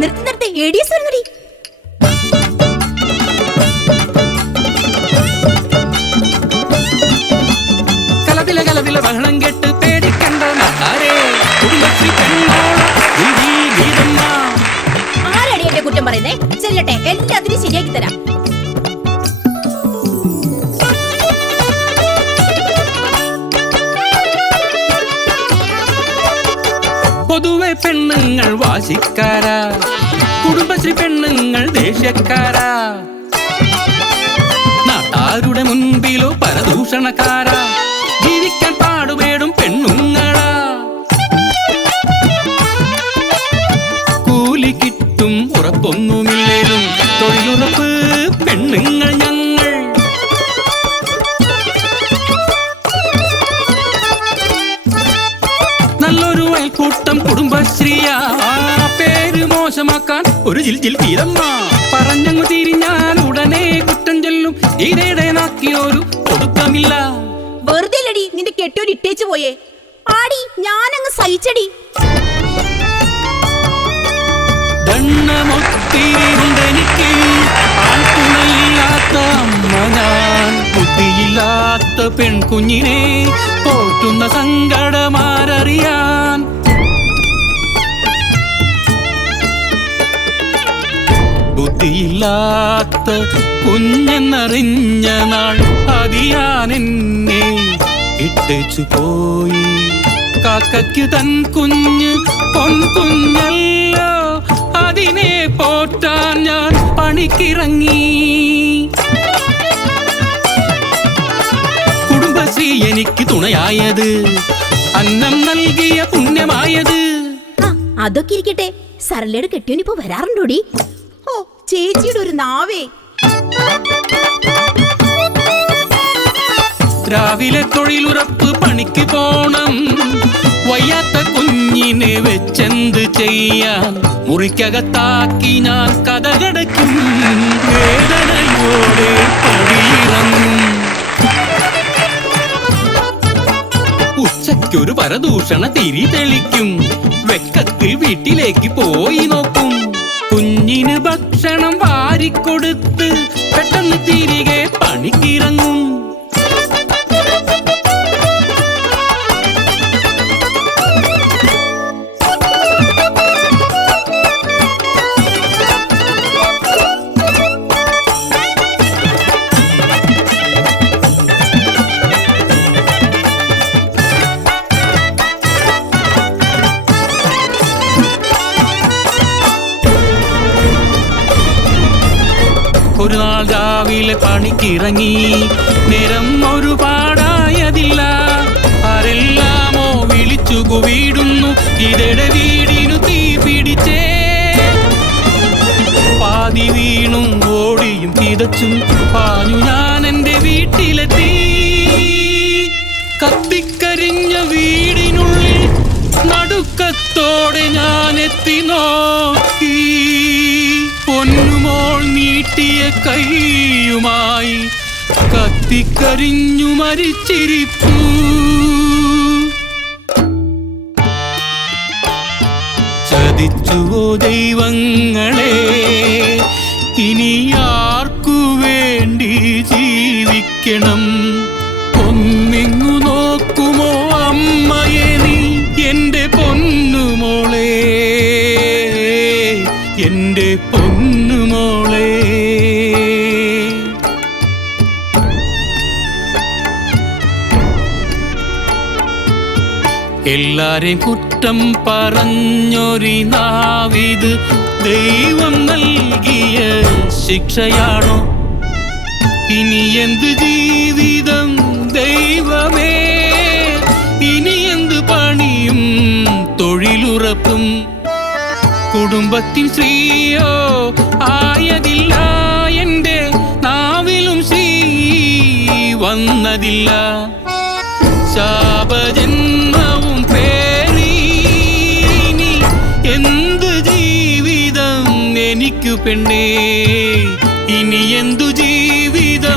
നിർത്തി ADS വരുന്നടി. കലവില ബഹളം കേട്ട് പേടിക്കണ്ട നാട്ടാരേ, കുടുംബശ്രീ പെണ്ണോളം ഗീതമ്മ. ആരടി എന്റെ കുറ്റം പറയുന്നേ? ചെല്ലട്ടെ, എല്ലാത്തിനും ശരിയാക്കി തരാം. പൊതുവെ പെണ്ണുങ്ങൾ വാശിക്കാരാ, കുടുംബശ്രീ പെണ്ണുങ്ങൾ ദേഷ്യക്കാരാ, നാട്ടാരുടെ മുൻപിലോ പരദൂഷണക്കാരാ, ജീവിക്കാൻ പാടുപേടും പെണ്ണുങ്ങളാ. കൂലി കിട്ടും ഉറപ്പൊന്നുമില്ലേലും തൊഴിലുറപ്പ് പെണ്ണുങ്ങൾ ഞങ്ങൾ. നല്ലൊരു അയൽക്കൂട്ടം കുടുംബശ്രീയാ, പേര് മോശമാക്കാൻ ഒരു ജിൽ തീരമ്മ. പറഞ്ഞങ്ങു തിരിഞ്ഞാൽ ഉടനെ കുറ്റം ചൊല്ലും, ഇരയുടെ നാക്കിയൊരു ഒടുക്കമില്ല. വെറുതെ അല്ലടി നിന്റെ കെട്ടിയോൻ ഇട്ടേച്ചു പോയേ. ആടി ഞാനങ്ങ് സഹിച്ചടി. ദണ്ണമൊത്തിരിയുണ്ടെനിക്ക്, ആൺതുണയില്ലാത്ത അമ്മ ഞാൻ. ബുദ്ധിയില്ലാത്ത പെൺകുഞ്ഞിനെ പോറ്റുന്ന സങ്കടമാരറിയാൻ. ബുദ്ധിയില്ലാത്ത കുഞ്ഞെന്നറിഞ്ഞ നാൾ അതിയാൻ എന്നെ ഇട്ടേച്ചു പോയി. കാക്കയ്ക്ക് തൻ കുഞ്ഞ് പൊൻകുഞ്ഞല്ലോ, അതിനെ പോറ്റാൻ ഞാൻ പണിക്കിറങ്ങി. കുടുംബശ്രീ എനിക്ക് തുണയായത്, അന്നം നൽകിയ പുണ്യമായത്. അതൊക്കെ ഇരിക്കട്ടെ, സരളയുടെ കെട്ടിയോനിപ്പോ വരാറുണ്ടോടി? ഓ ചേച്ചിയുടെ ഒരു നാവേ. രാവിലെ തൊഴിലുറപ്പ് പണിക്ക് പോണം, വയ്യാത്ത കുഞ്ഞിനെ വെച്ചെന്ത് ചെയ്യാൻ. മുറിക്കകത്താക്കി ഞാൻ കഥകടയ്ക്കും, വേദനയോടെ പടിയിറങ്ങും. ഉച്ചയ്ക്കൊരു പരദൂഷണ തിരി തെളിക്കും, വെക്കത്തിൽ വീട്ടിലേക്ക് പോയി നോക്കും. കുഞ്ഞിന് ഭക്ഷണം വാരിക്കൊടുത്ത് പെട്ടെന്ന് തിരികെ പണിക്കിറങ്ങും. ഒരു നാൾ രാവിലെ പണിക്കിറങ്ങി, നേരം ഒരുപാടായതില്ല. ആരെല്ലാമോ വിളിച്ചു കൂവിടുന്നു, ഇതയുടെ വീടിനു തീ പിടിച്ചേ. പാതി വീണും ഓടിയും കിതച്ചും പാഞ്ഞു ഞാൻ എന്റെ വീട്ടിലെത്തി. കത്തിക്കരിഞ്ഞ വീടിനുള്ളിൽ നടുക്കത്തോടെ ഞാൻ എത്തി നോക്കി. പൊന്നുമോൾ നീട്ടിയ കൈയുമായി കത്തിക്കരിഞ്ഞു മരിച്ചിരിപ്പു. ചതിച്ചുവോ ദൈവങ്ങളെ, ഇനി ആർക്കു വേണ്ടി ജീവിക്കണം? ഒന്നിങ്ങു നോക്കുമോ അമ്മയെ നീ, എന്റെ പൊന്നുമോളെ, എന്റെ പൊന്നുമോളെ. എല്ലാരെയും കുറ്റം പറഞ്ഞൊരി നാവിത് ദൈവം നൽകിയ ശിക്ഷയാണോ? ഇനി എന്ത് ജീവിതം ദൈവമേ, ഇനി എന്ത് പണിയും തൊഴിലുറപ്പും. കുടുംബത്തിൽ ശ്രീയോ ആയതില്ല, എന്റെ നാവിലും ശ്രീ വന്നതില്ല. ശാപജന്മവും പേറി ഇനി എന്ത് ജീവിതം എനിക്കു പെണ്ണേ, ഇനി എന്തു ജീവിതം